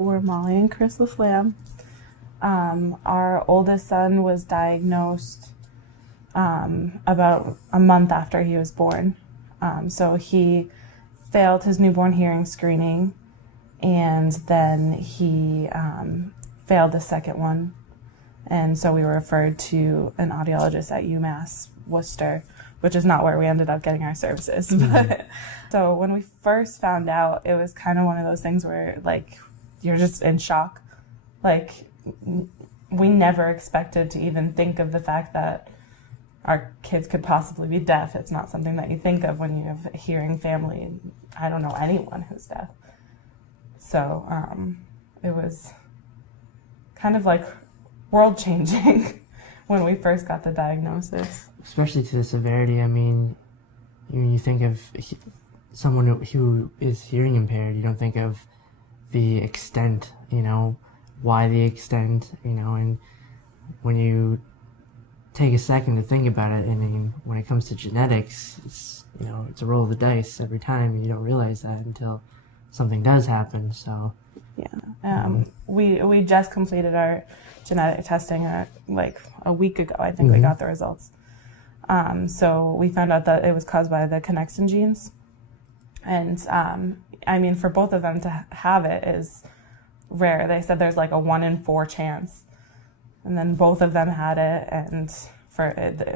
We're Molly and Chris Lafalams. Our oldest son was diagnosed about a month after he was born. So he failed his newborn hearing screening, and then he failed the second one. And so we were referred to an audiologist at UMass Worcester, which is not where we ended up getting our services. But so when we first found out, it was kind of one of those things where, like, you're just in shock. Like, we never expected to even think of the fact that our kids could possibly be deaf. It's not something that you think of when you have a hearing family. I don't know anyone who's deaf. So it was kind of like world-changing when we first got the diagnosis. Especially to the severity. I mean, when you think of someone who is hearing impaired, you don't think of the extent, why the extent, and when you take a second to think about it, I mean, when it comes to genetics, it's a roll of the dice every time, and you don't realize that until something does happen. So yeah, we just completed our genetic testing like a week ago. I think we got the results. So we found out that it was caused by the connexin genes, and I mean, for both of them to have it is rare. They said there's like a 1 in 4 chance. And then both of them had it, and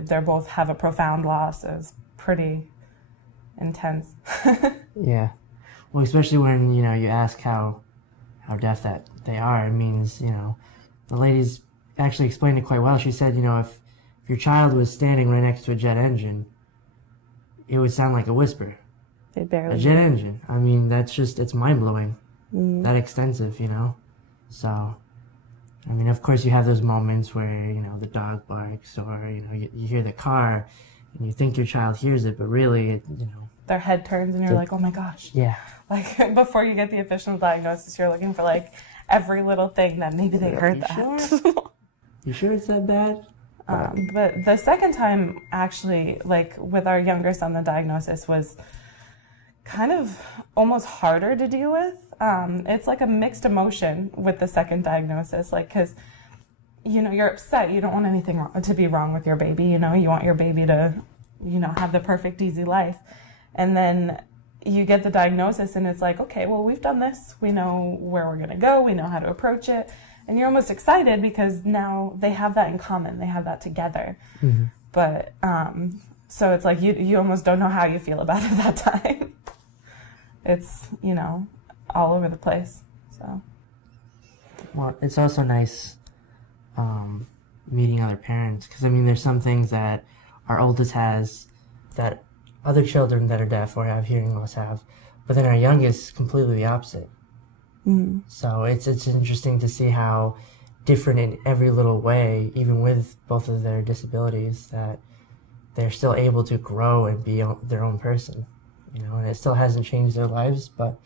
they both have a profound loss. It was pretty intense. Yeah. Well, especially when, you ask how deaf that they are. It means, the ladies actually explained it quite well. She said, if your child was standing right next to a jet engine, it would sound like a whisper. They barely. A jet engine. I mean, it's mind-blowing. That extensive, So, I mean, of course you have those moments where, the dog barks, or, you hear the car and you think your child hears it, but really, their head turns and you're like, oh my gosh. Yeah. Like, before you get the official diagnosis, you're looking for like every little thing that maybe they heard that. Sure? You sure it's that bad? But the second time, actually, like with our younger son, the diagnosis was kind of almost harder to deal with. It's like a mixed emotion with the second diagnosis, like, because, you're upset. You don't want anything to be wrong with your baby. You want your baby to, have the perfect, easy life. And then you get the diagnosis and it's like, okay, well, we've done this. We know where we're going to go. We know how to approach it. And you're almost excited because now they have that in common. They have that together. Mm-hmm. But, so it's like you almost don't know how you feel about it that time. It's, all over the place. So. Well, it's also nice meeting other parents, because, I mean, there's some things that our oldest has that other children that are deaf or have hearing loss have, but then our youngest is completely the opposite. Mm. So it's interesting to see how different in every little way, even with both of their disabilities, that they're still able to grow and be their own person, and it still hasn't changed their lives, but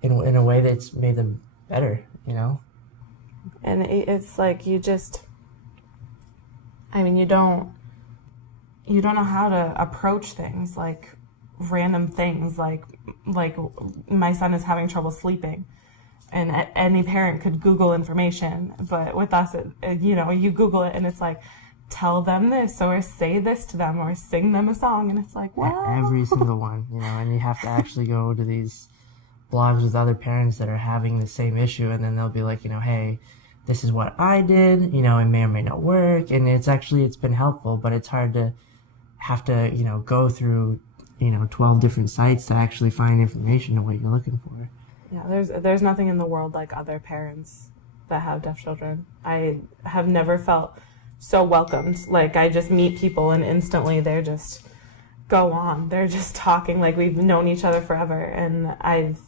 in a way that's made them better, And it's like you don't know how to approach things, like random things, like my son is having trouble sleeping, and any parent could Google information, but with us, you Google it and it's like, tell them this, or say this to them, or sing them a song, and it's like, wow. Every single one, and you have to actually go to these blogs with other parents that are having the same issue, and then they'll be like, hey, this is what I did, it may or may not work, and it's been helpful, but it's hard to have to, go through, 12 different sites to actually find information to what you're looking for. Yeah, there's nothing in the world like other parents that have deaf children. I have never felt so welcomed. Like, I just meet people and instantly they're just go on. They're just talking like we've known each other forever, and I've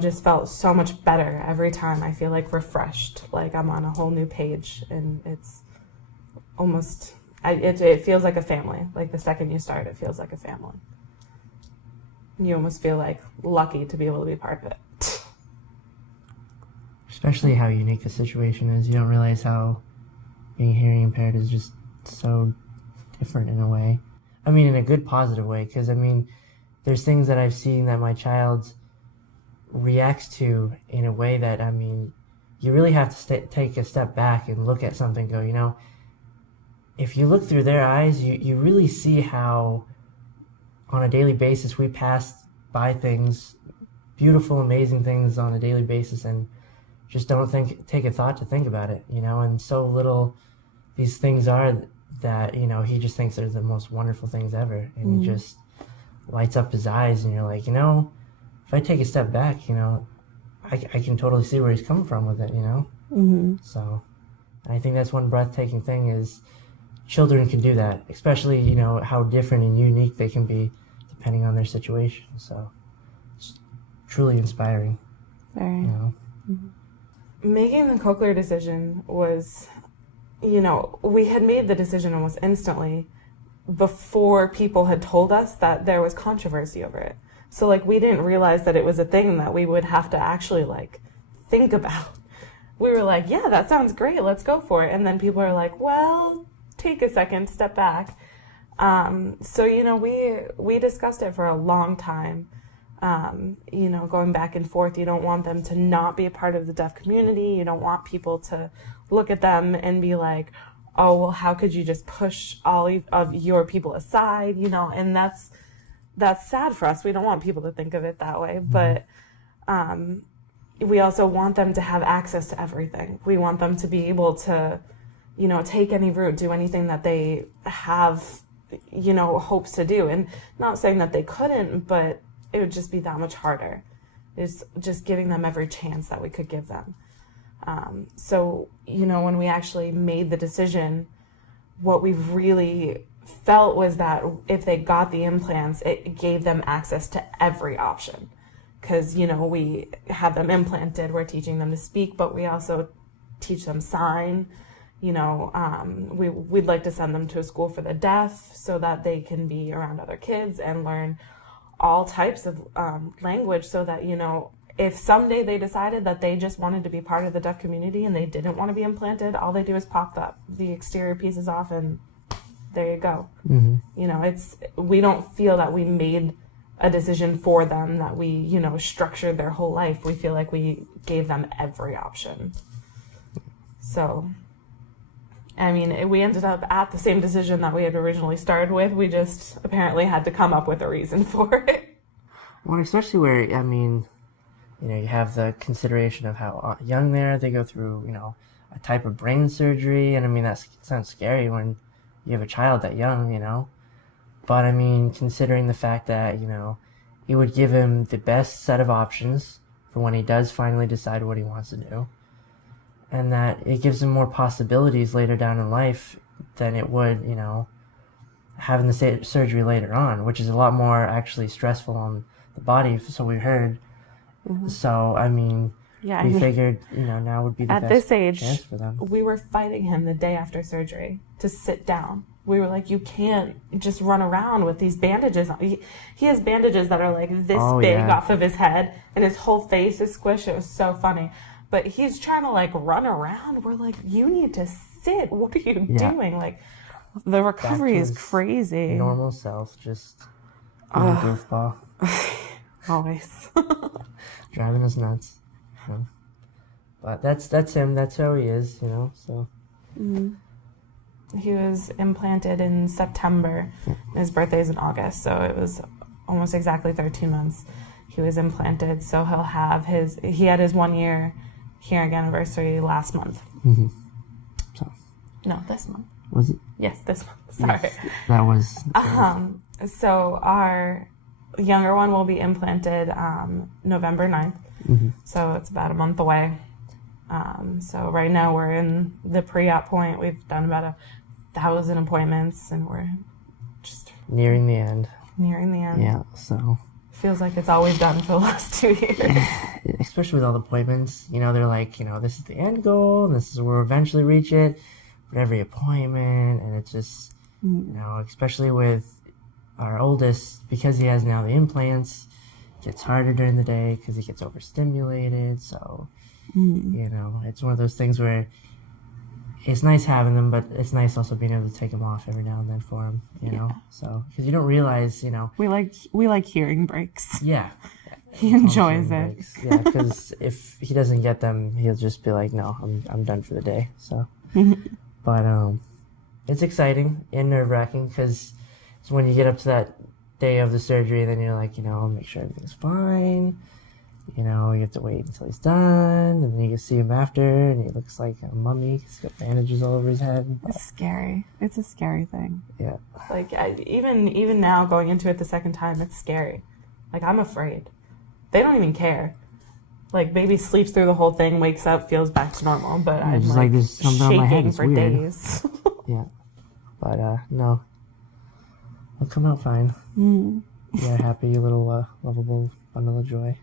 just felt so much better every time. I feel like refreshed, like I'm on a whole new page, and it's almost, it feels like a family. Like the second you start, it feels like a family. You almost feel like lucky to be able to be part of it. Especially how unique the situation is. You don't realize how being hearing impaired is just so different in a way. I mean, in a good, positive way, because, I mean, there's things that I've seen that my child reacts to in a way that, I mean, you really have to take a step back and look at something and go, you know, if you look through their eyes, you really see how on a daily basis we pass by things, beautiful, amazing things on a daily basis, and just don't take a thought to think about it, you know, and so little these things are that, you know, he just thinks they're the most wonderful things ever, and he just lights up his eyes, and you're like, you know, if I take a step back, you know, I can totally see where he's coming from with it, you know? Mm-hmm. So I think that's one breathtaking thing is children can do that, especially, you know, how different and unique they can be depending on their situation. So it's truly inspiring. Very. You know? Mm-hmm. Making the cochlear decision was, you know, we had made the decision almost instantly before people had told us that there was controversy over it. So, like, we didn't realize that it was a thing that we would have to actually, like, think about. We were like, yeah, that sounds great, let's go for it. And then people are like, well, take a second, step back. So, you know, we discussed it for a long time. You know, going back and forth, you don't want them to not be a part of the deaf community. You don't want people to look at them and be like, oh, well, how could you just push all of your people aside, you know? And that's sad for us. We don't want people to think of it that way. But we also want them to have access to everything. We want them to be able to, you know, take any route, do anything that they have, you know, hopes to do. And not saying that they couldn't, but it would just be that much harder. It's just giving them every chance that we could give them. So, you know, when we actually made the decision, what we really felt was that if they got the implants, it gave them access to every option. Because, you know, we have them implanted, we're teaching them to speak, but we also teach them sign. You know, we'd like to send them to a school for the deaf so that they can be around other kids and learn all types of language, so that, you know, if someday they decided that they just wanted to be part of the deaf community and they didn't want to be implanted, all they do is pop the exterior pieces off and there you go. Mm-hmm. You know, we don't feel that we made a decision for them, that we, you know, structured their whole life. We feel like we gave them every option. So, I mean, we ended up at the same decision that we had originally started with. We just apparently had to come up with a reason for it. Well, especially where, I mean, you know, you have the consideration of how young they are. They go through, you know, a type of brain surgery. And I mean, that sounds scary when you have a child that young, you know. But I mean, considering the fact that, you know, it would give him the best set of options for when he does finally decide what he wants to do. And that it gives him more possibilities later down in life than it would, you know, having the surgery later on, which is a lot more actually stressful on the body, so we heard. Mm-hmm. So, I mean, yeah, we figured, you know, now would be the best this age, chance for them. We were fighting him the day after surgery to sit down. We were like, you can't just run around with these bandages on. He has bandages that are like this big off of his head, and his whole face is squished. It was so funny. But he's trying to, like, run around. We're like, you need to sit. What are you doing? Like, the recovery is crazy. Normal self, just being a goofball. Always. Driving us nuts. You know? But that's him. That's how he is, you know, so. Mm-hmm. He was implanted in September. His birthday's in August, so it was almost exactly 13 months. He was implanted, so he had his 1 year hearing anniversary last month. Mm-hmm. So. No, this month. Was it? Yes, this month. Sorry. Yes, that was. So our younger one will be implanted November 9th. Mm-hmm. So it's about a month away. So right now we're in the pre-op point. We've done about 1,000 appointments, and we're just nearing the end. Yeah, so. Feels like it's all we've done for the last 2 years. Especially with all the appointments, you know, they're like, you know, this is the end goal, and this is where we'll eventually reach it, but every appointment, and it's just, you know, especially with our oldest, because he has now the implants, it gets harder during the day because he gets overstimulated, so, you know, it's one of those things where it's nice having them, but it's nice also being able to take them off every now and then for him, you know, so, because you don't realize, you know. We like hearing breaks. Yeah. He enjoys functioning it. breaks. Yeah, because if he doesn't get them, he'll just be like, no, I'm done for the day. So, but it's exciting and nerve-wracking because it's when you get up to that day of the surgery, then you're like, make sure everything's fine. You have to wait until he's done, and then you can see him after, and he looks like a mummy. He's got bandages all over his head. It's scary. It's a scary thing. Yeah. Like, even now, going into it the second time, it's scary. Like, I'm afraid. They don't even care. Like, baby sleeps through the whole thing, wakes up, feels back to normal, but I'm just like there's something on my head. shaking It's for weird. days. Yeah. But, no. It'll come out fine. Mm. You're a happy little, lovable bundle of joy.